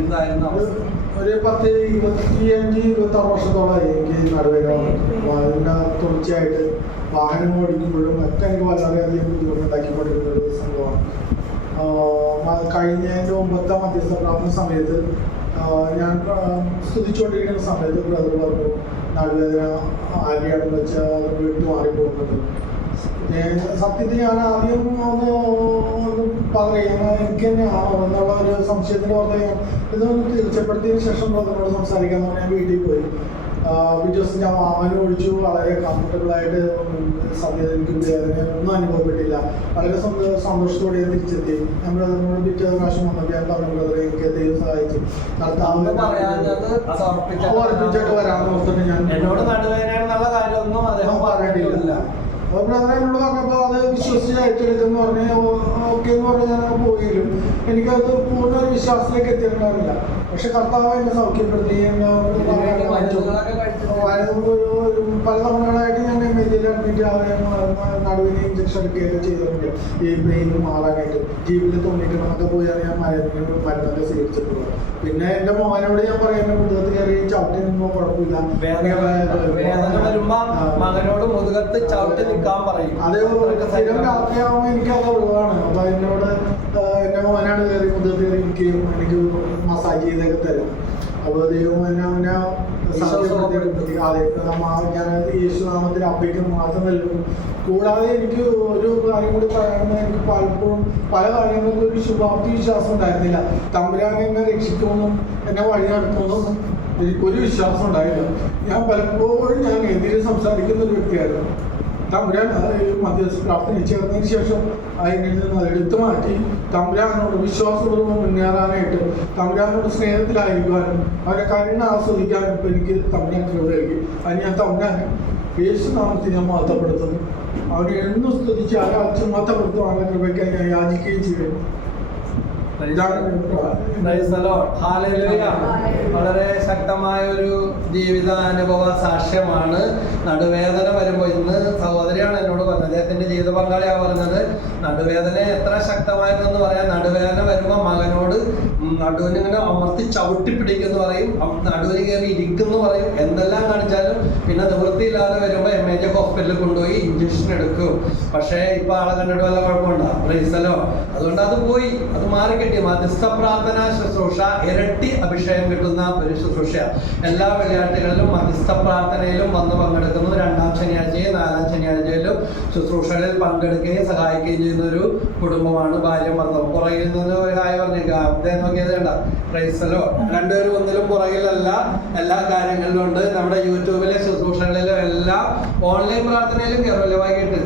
എന്തായിരുന്നു അവസ്ഥ? ഒരു 25-26 വർഷത്തോളമായി എനിക്ക് നടുവേദന. അതിൻ്റെ തുടർച്ചയായിട്ട് വാഹനം ഓടിക്കുമ്പോഴും ഒക്കെ എനിക്ക് വളരെയധികം ബുദ്ധിമുട്ടുണ്ടാക്കിക്കൊണ്ടിരുന്ന ഒരു സംഭവമാണ്. കഴിഞ്ഞതിൻ്റെ മുമ്പത്തെ മധ്യസ്ഥ പ്രാർത്ഥന സമയത്ത് ഞാൻ സ്തുതിച്ചുകൊണ്ടിരിക്കുന്ന സമയത്ത് ബ്രദർ പറഞ്ഞു നടുവേദന ആരെയാണെന്ന് വെച്ചാൽ അത് വിട്ടു മാറിപ്പോകുന്നത്. സത്യത്തിൽ ഞാൻ ആദ്യം ഒന്ന് പറയാം എനിക്ക് തന്നെയാണോ എന്നുള്ള ഒരു സംശയത്തിൻ്റെ പുറത്ത് ഞാൻ ഇതൊന്ന് തീർച്ചപ്പെടുത്തിയതിന് ശേഷം ബ്രദറിനോട് സംസാരിക്കാൻ ഞാൻ വീട്ടിൽ പോയി. പിറ്റേ ഞാൻ വാഹനം ഒഴിച്ചു. വളരെ കംഫർട്ടബിളായിട്ട് സത്യത്തിൽ എനിക്ക് വേദന ഒന്നും അനുഭവപ്പെട്ടില്ല. വളരെ സന്തോഷത്തോടെ തിരിച്ചെത്തി. ഞാൻ ബ്രദറിനോട് പിറ്റേ പ്രാവശ്യം വന്നപ്പോൾ ഞാൻ പറഞ്ഞു ബ്രദറെ എനിക്ക് ദൈവം സഹായിച്ചു ഉറപ്പിച്ചിട്ട് വരാമെന്ന് ഓർത്തിട്ട് ഞാൻ എന്നോട് നടുവേദനയുള്ള കാര്യമൊന്നും അദ്ദേഹം പറഞ്ഞിട്ടില്ല. അപ്പോൾ ബ്രദർ എന്നോട് പറഞ്ഞപ്പോൾ അത് വിശ്വസിച്ച് ഏറ്റെടുത്തെന്ന് പറഞ്ഞ് ഓക്കെ എന്ന് പറഞ്ഞ് ഞാൻ പോയെങ്കിലും എനിക്കത് പൂർണ്ണ ഒരു വിശ്വാസത്തിലേക്ക് എത്തിയിട്ടുണ്ടാവില്ല. പക്ഷെ കർത്താവ് എന്നെ സൗഖ്യപ്പെടുത്തി. പല തവണകളായിട്ട് ഞാൻ എംഎൽഎയിൽ അഡ്മിറ്റ് ആവുകയും നടുവിന് ഇഞ്ചക്ഷൻ എടുക്കുകയൊക്കെ ചെയ്തിട്ടുണ്ട് ഈ പെയിൻ മാറാനായിട്ട്. ജീവിതത്തിൽ തോന്നിക്കണമെന്നൊക്കെ പോയാണ് ഞാൻ മരുന്നൊക്കെ സ്വീകരിച്ചിട്ടുള്ളത്. പിന്നെ എൻ്റെ മോനോട് ഞാൻ പറയുന്നത് മുതുകത്ത് കയറി ചവിട്ടി നിന്നോ കുഴപ്പമില്ല. വേദന വരുമ്പോ മകനോട് മുതുകത്ത് ചവിട്ടി നിൽക്കാൻ പറയും. അത് സ്ഥിരം രാത്രിയാകുമ്പോൾ എനിക്കത് ഒഴിവാണ്. അപ്പൊ എന്നോട് എൻ്റെ മോനാണ് കയറി മുതുകത്ത് കയറി ഇരിക്കുകയും എനിക്ക് മസാജ് ചെയ്തൊക്കെ തരും. അപ്പോൾ ദൈവം അവനെ സൗഖ്യപ്പെടുത്തി. അതെ ഞാൻ യേശുനാമത്തിൽ അപ്പയ്ക്ക് മാത്രം നൽകും. കൂടാതെ എനിക്ക് ഒരു കാര്യം കൂടി പറയുന്നത് എനിക്ക് പലപ്പോഴും പല കാര്യങ്ങൾക്കും ഒരു ശുഭാപ്തി വിശ്വാസം ഉണ്ടായിരുന്നില്ല. തമ്പുരാൻ എന്നെ രക്ഷിക്കുമെന്നും എന്നെ വഴി നടത്തുമെന്നും എനിക്കൊരു വിശ്വാസം ഉണ്ടായില്ല. ഞാൻ പലപ്പോഴും ഞാൻ എതിരെ സംസാരിക്കുന്ന ഒരു വ്യക്തിയായിരുന്നു. തമ്പുരാൻ മധ്യസ്ഥ പ്രാർത്ഥന ചേർന്നതിന് ശേഷം അതിൽ നിന്ന് എടുത്തു മാറ്റി തമ്പുരാനോട് വിശ്വാസപൂർവ്വം മുന്നേറാനായിട്ട് തമ്പുരാനോട് സ്നേഹത്തിലായിരിക്കാനും അവരെ കരുണ ആസ്വദിക്കാനും ഇപ്പം എനിക്ക് തമ്പുരാൻ കൃപ നൽകി. അത് ഞാൻ തമ്പുരാൻ യേശുനാമത്തിൽ ഞാൻ മഹത്വപ്പെടുത്തുന്നു. അവരെ എന്നും സ്തുതിച്ച് ആരാധിച്ച് മഹത്വപ്പെടുത്തുവാനുള്ള കൃപയ്ക്കായി ഞാൻ യാചിക്കുകയും ചെയ്യുന്നു. വളരെ ശക്തമായ ഒരു ജീവിതാനുഭവ സാക്ഷ്യമാണ്. നടുവേദന വരുമ്പോൾ ഇന്ന് സഹോദരിയാണ് എന്നോട് പറഞ്ഞത്, അദ്ദേഹത്തിന്റെ ജീവിത പങ്കാളിയാണ് പറഞ്ഞത് നടുവേദന എത്ര ശക്തമായിരുന്നെന്ന് പറയാം. നടുവേദന വരുമ്പോൾ മകനോട് നടുവിനിങ്ങനെ അമർത്തി ചവിട്ടി പിടിക്കുമെന്ന് പറയും, നടുവിന് കയറി ഇരിക്കുമെന്ന് പറയും. എന്തെല്ലാം കാണിച്ചാലും പിന്നെ നിവൃത്തിയില്ലാതെ വരുമ്പോൾ MAJ ഹോസ്പിറ്റലിൽ കൊണ്ടുപോയി ഇഞ്ചക്ഷൻ എടുക്കും. പക്ഷേ ഇപ്പൊ ആളെ കണ്ടിട്ട് വല്ല കുഴപ്പമുണ്ടോ? പ്രൈസലോ. അതുകൊണ്ട് അത് പോയി, അത് മാറിക്കിട്ടി. മധ്യസ്ഥ പ്രാർത്ഥന ശുശ്രൂഷ ഇരട്ടി അഭിഷേകം കിട്ടുന്ന ഒരു ശുശ്രൂഷയാണ്. എല്ലാ വെള്ളിയാഴ്ചകളിലും മധ്യസ്ഥ പ്രാർത്ഥനയിലും വന്ന് പങ്കെടുക്കുന്നു. 2ാം ശനിയാഴ്ചയും 4ാം ശനിയാഴ്ചയിലും ശുശ്രൂഷകളിൽ പങ്കെടുക്കുകയും സഹായിക്കുകയും ചെയ്യുന്ന ഒരു കുടുംബമാണ്. ഭാര്യ ഭർത്താവ്. പുറകിൽ നിന്ന് ഒരു ഹായ് പറഞ്ഞേക്കാം. അദ്ദേഹം നോക്കിയത് വേണ്ട. പ്രൈസലോ. രണ്ടുപേരും ഒന്നിലും പുറകിലല്ല, എല്ലാ കാര്യങ്ങളിലും ഉണ്ട്. നമ്മുടെ യൂട്യൂബിലെ ശുശ്രൂഷകളിലും എല്ലാം ഓൺലൈൻ പ്രാർത്ഥനയിലും കയറുമല്ലോ വൈകിട്ട്.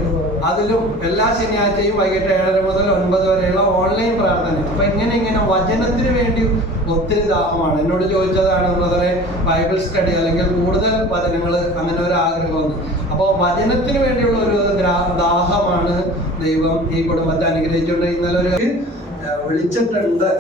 അതിലും എല്ലാ ശനിയാഴ്ചയും വൈകിട്ട് 7:30 മുതൽ 9 വരെയുള്ള ഓൺലൈൻ പ്രാർത്ഥന. അപ്പൊ ഇങ്ങനെ വചനത്തിന് വേണ്ടി ഒത്തിരി ദാഹമാണ്. എന്നോട് ചോദിച്ചതാണ് ബ്രദറെ ബൈബിൾ സ്റ്റഡി അല്ലെങ്കിൽ കൂടുതൽ വചനങ്ങൾ, അങ്ങനെ ഒരു ആഗ്രഹമെന്ന്. അപ്പോൾ വചനത്തിന് വേണ്ടിയുള്ള ഒരു ദാഹമാണ് ദൈവം ഈ കുടുംബത്തെ അനുഗ്രഹിച്ചുകൊണ്ട് ഇന്നലെ ഒരു വിളിച്ചിട്ടുണ്ട്.